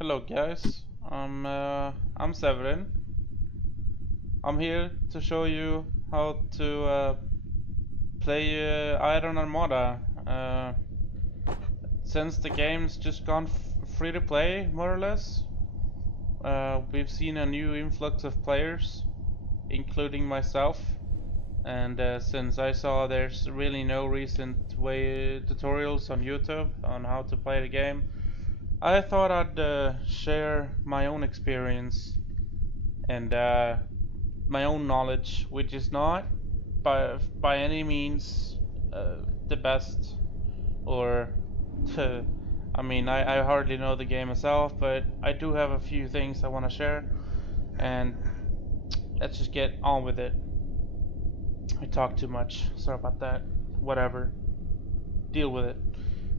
Hello guys, I'm Zeveryn. I'm here to show you how to play Iron Armada. Since the game's just gone free to play, more or less, we've seen a new influx of players, including myself. And since I saw there's really no recent tutorials on YouTube on how to play the game, I thought I'd share my own experience and my own knowledge, which is not by any means the best, or I hardly know the game myself, but I do have a few things I want to share, and let's just get on with it. I talk too much, sorry about that. Whatever, deal with it.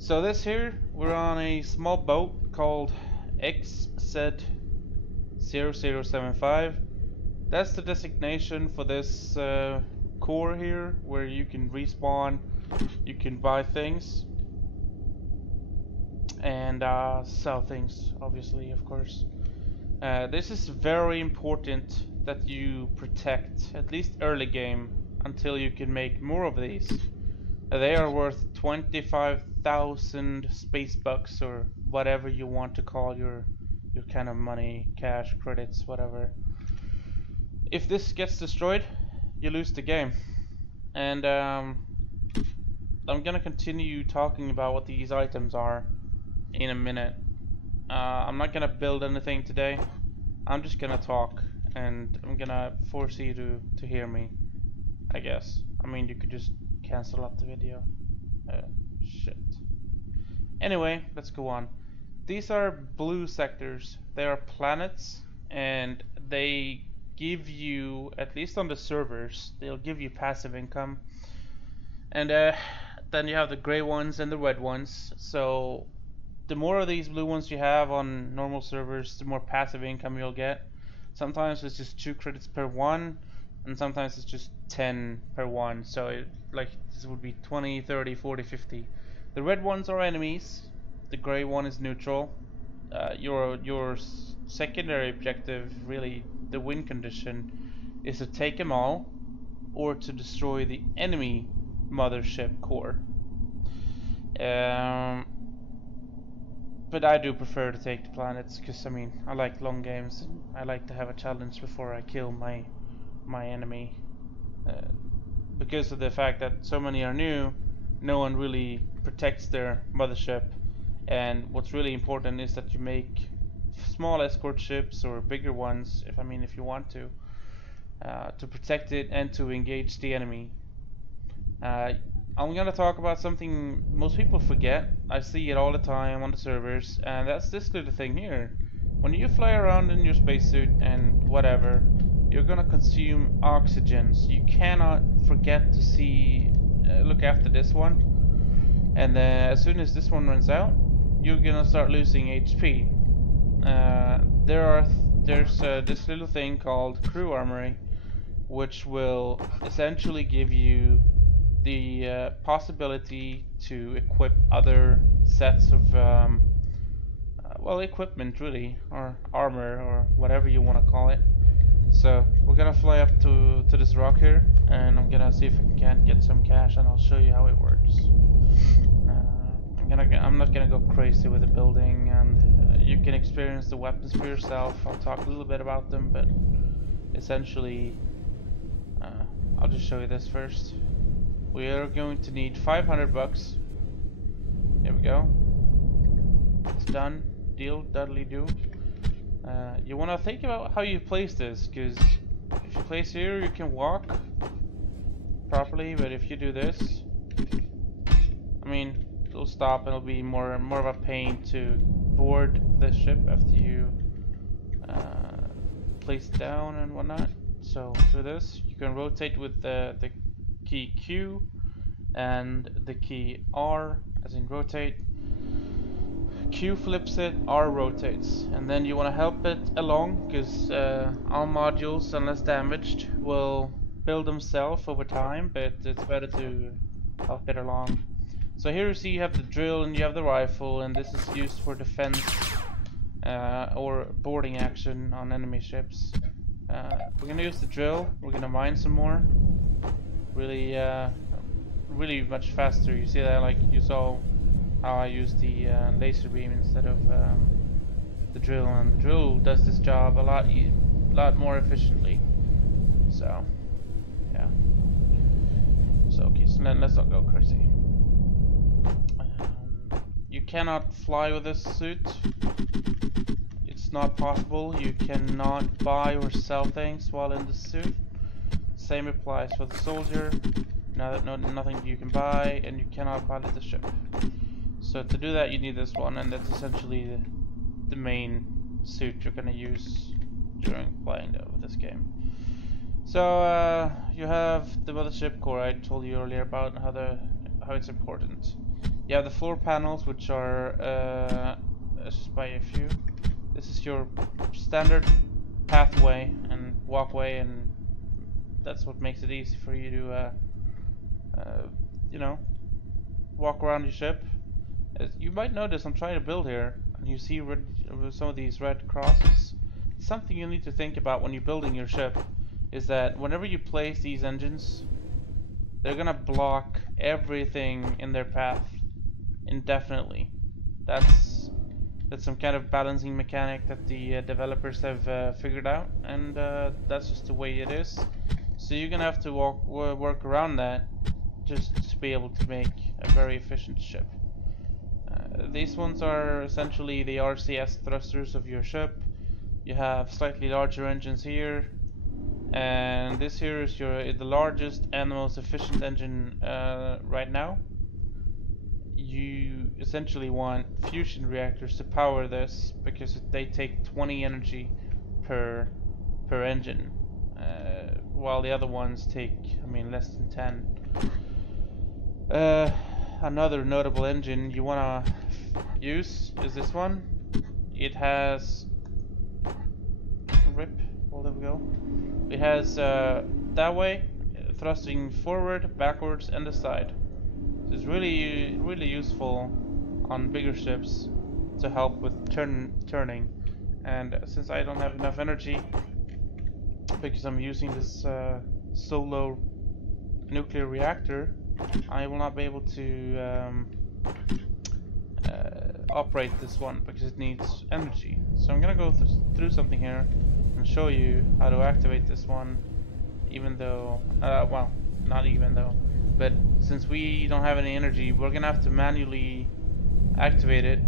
So this here, we're on a small boat called XZ0075. That's the designation for this core here, where you can respawn, you can buy things, and sell things, obviously, of course. This is very important that you protect, at least early game, until you can make more of these. They are worth 25,000 space bucks, or whatever you want to call your kind of money, cash, credits, whatever. If this gets destroyed, you lose the game. And I'm gonna continue talking about what these items are in a minute. I'm not gonna build anything today. I'm just gonna talk, and I'm gonna force you to hear me, I guess. I mean, you could just cancel out the video. Shit. Anyway, let's go on. These are blue sectors. They are planets, and they give you, at least on the servers, they'll give you passive income. And then you have the gray ones and the red ones. So the more of these blue ones you have on normal servers, the more passive income you'll get. Sometimes it's just 2 credits per one, and sometimes it's just 10 per one, so this would be 20, 30, 40, 50. The red ones are enemies, the gray one is neutral. Your secondary objective, really the win condition, is to take them all or to destroy the enemy mothership core. But I do prefer to take the planets, because I mean, I like long games, and I like to have a challenge before I kill my enemy. Because of the fact that so many are new, no one really protects their mothership, and what's really important is that you make small escort ships, or bigger ones if you want to protect it and to engage the enemy. I'm gonna talk about something most people forget. I see it all the time on the servers, and that's this little thing here. When you fly around in your spacesuit and whatever, you're gonna consume oxygen, so you cannot forget to look after this one. And as soon as this one runs out, you're gonna start losing HP. There's this little thing called crew armory, which will essentially give you the possibility to equip other sets of equipment, really, or armor, or whatever you want to call it. So we're gonna fly up to this rock here, and I'm gonna see if I can get some cash, and I'll show you how it works. I'm not gonna go crazy with the building, and you can experience the weapons for yourself. I'll talk a little bit about them, but essentially, I'll just show you this first. We are going to need 500 bucks. Here we go. It's done. Deal, dudley do. You want to think about how you place this, because if you place here, you can walk properly, but if you do this, I mean, it'll stop, and it'll be more of a pain to board the ship after you place it down and whatnot. So for this, you can rotate with the key Q and the key R, as in rotate. Q flips it, R rotates, and then you want to help it along, because all modules, unless damaged, will build themselves over time, but it's better to help it along. So here you see you have the drill and you have the rifle, and this is used for defense. or boarding action on enemy ships. We're gonna use the drill. We're gonna mine some more. Really, really much faster. You see that? Like you saw how I used the laser beam instead of the drill, and the drill does this job a lot more efficiently. So, yeah. So okay, so let's not go crazy. You cannot fly with this suit. It's not possible. You cannot buy or sell things while in the suit. Same applies for the soldier. Nothing you can buy, and you cannot pilot the ship. So to do that, you need this one, and that's essentially the main suit you're gonna use during playing with this game. So you have the mothership core. I told you earlier about how it's important. You have the floor panels, which are let's just buy a few. This is your standard pathway and walkway, and that's what makes it easy for you to you know, walk around your ship. As you might notice, I'm trying to build here, and you see some of these red crosses. Something you need to think about when you're building your ship is that whenever you place these engines, they're gonna block everything in their path indefinitely. That's some kind of balancing mechanic that the developers have figured out, and that's just the way it is. So you're gonna have to work around that just to be able to make a very efficient ship. These ones are essentially the RCS thrusters of your ship. You have slightly larger engines here, and this here is the largest and the most efficient engine right now. You essentially want fusion reactors to power this because they take 20 energy per engine, while the other ones take, I mean, less than 10. Another notable engine you wanna use is this one. It has well, there we go. It has that way, thrusting forward, backwards, and the side. So it's really useful on bigger ships to help with turning. And since I don't have enough energy, because I'm using this solo nuclear reactor, I will not be able to operate this one because it needs energy. So I'm gonna go through something here and show you how to activate this one, even though, well, not even though, but since we don't have any energy, we're gonna have to manually activate it.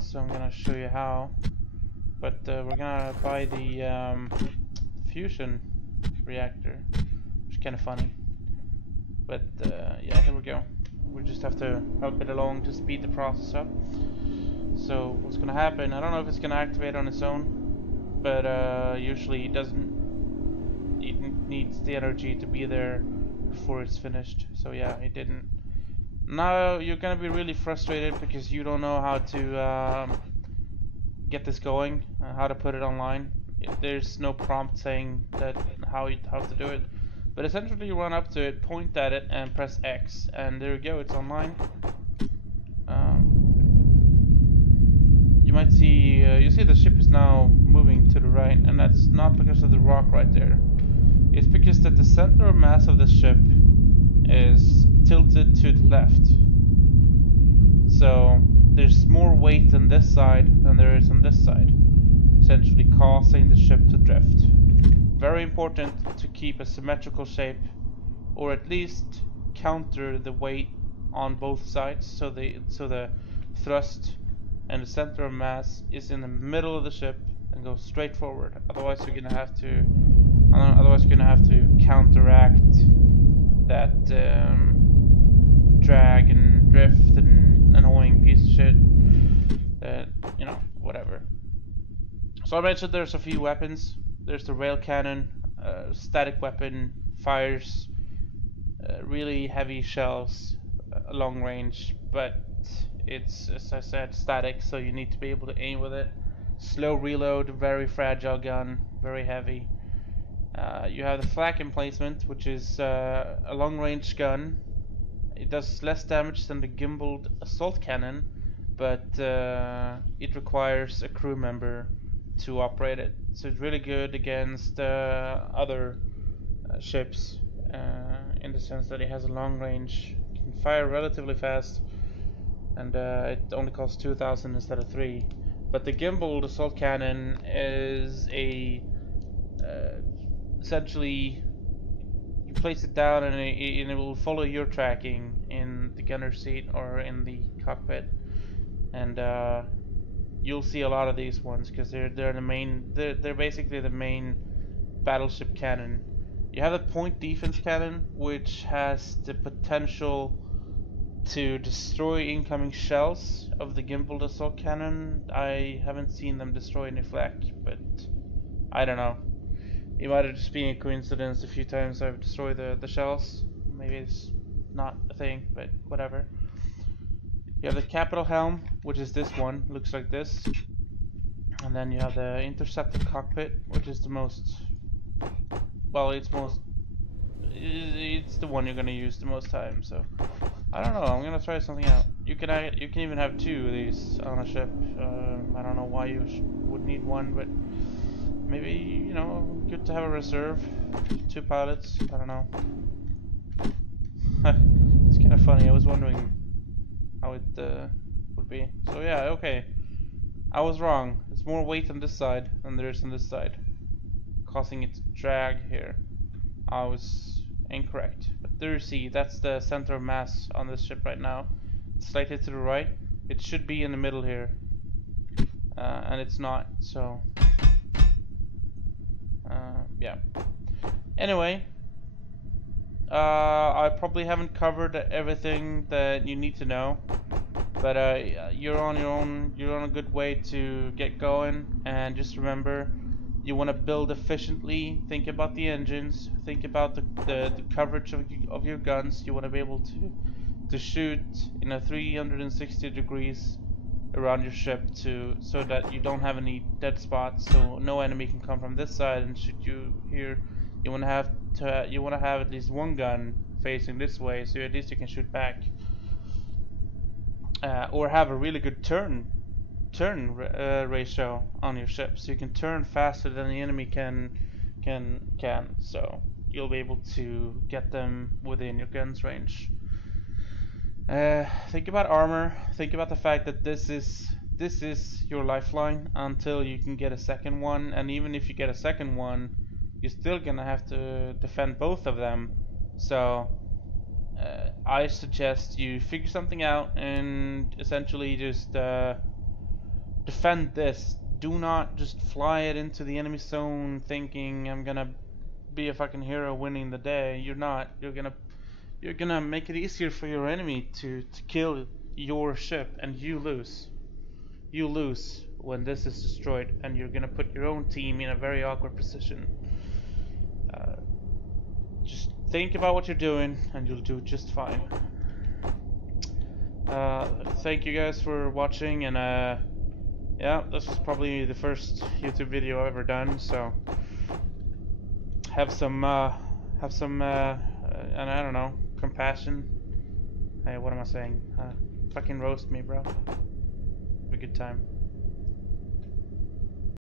So I'm gonna show you how, but we're gonna buy the fusion reactor, which is kind of funny. But yeah, here we go. We just have to help it along to speed the process up. So what's gonna happen? I don't know if it's gonna activate on its own, but usually it doesn't. It needs the energy to be there before it's finished. So yeah, it didn't. Now you're gonna be really frustrated because you don't know how to get this going, how to put it online. There's no prompt saying that how to do it. But essentially you run up to it, point at it, and press X, and there you go, it's online. You might see, you see the ship is now moving to the right, and that's not because of the rock right there. It's because that the center of mass of the ship is tilted to the left. So there's more weight on this side than there is on this side, essentially causing the ship to drift. Very important to keep a symmetrical shape, or at least counter the weight on both sides, so the thrust and the center of mass is in the middle of the ship and goes straight forward. Otherwise you're gonna have to counteract that drag and drift and annoying piece of shit, you know, whatever. So I mentioned there's a few weapons. There's the rail cannon, static weapon, fires really heavy shells, long range, but it's, as I said, static, so you need to be able to aim with it. Slow reload, very fragile gun, very heavy. You have the flak emplacement, which is a long range gun. It does less damage than the gimbaled assault cannon, but it requires a crew member to operate it. So it's really good against other ships in the sense that it has a long range, it can fire relatively fast, and it only costs 2,000 instead of 3. But the gimbaled assault cannon is a essentially you place it down and it will follow your tracking in the gunner seat or in the cockpit, and you'll see a lot of these ones because they're the main. They're basically the main battleship cannon. You have the point defense cannon, which has the potential to destroy incoming shells of the gimbaled assault cannon. I haven't seen them destroy any flak, but I don't know. It might have just been a coincidence. A few times I've destroyed the shells. Maybe it's not a thing, but whatever. You have the capital helm, which is this one. Looks like this. And then you have the interceptor cockpit, which is the most... well, it's the one you're gonna use the most time. So I don't know. I'm gonna try something out. You can even have 2 of these on a ship. I don't know why you would need one, but maybe, you know, good to have a reserve. 2 pilots. I don't know. It's kind of funny. I was wondering how it would be. So yeah, okay. I was wrong. There's more weight on this side than there is on this side, causing it to drag here. I was incorrect. But there you see, that's the center of mass on this ship right now. It's slightly to the right. It should be in the middle here, and it's not. So yeah. Anyway, I probably haven't covered everything that you need to know, but you're on your own. You're on a good way to get going, and just remember, you want to build efficiently. Think about the engines. Think about the coverage of your guns. You want to be able to shoot in a 360 degrees around your ship so that you don't have any dead spots, so no enemy can come from this side and shoot you here. You want to have at least one gun facing this way, so at least you can shoot back, or have a really good turn ratio on your ship, so you can turn faster than the enemy can. So you'll be able to get them within your gun's range. Think about armor. Think about the fact that this is your lifeline until you can get a second one, and even if you get a second one, you're still gonna have to defend both of them. So I suggest you figure something out and essentially just defend this. Do not just fly it into the enemy zone thinking I'm gonna be a fucking hero winning the day. You're not. You're gonna make it easier for your enemy to kill your ship, and you lose. You lose when this is destroyed, and you're gonna put your own team in a very awkward position. Just think about what you're doing, and you'll do just fine. Thank you guys for watching, and yeah, this is probably the first YouTube video I've ever done, so have some and I don't know, compassion. Hey, what am I saying? Fucking roast me, bro. Have a good time.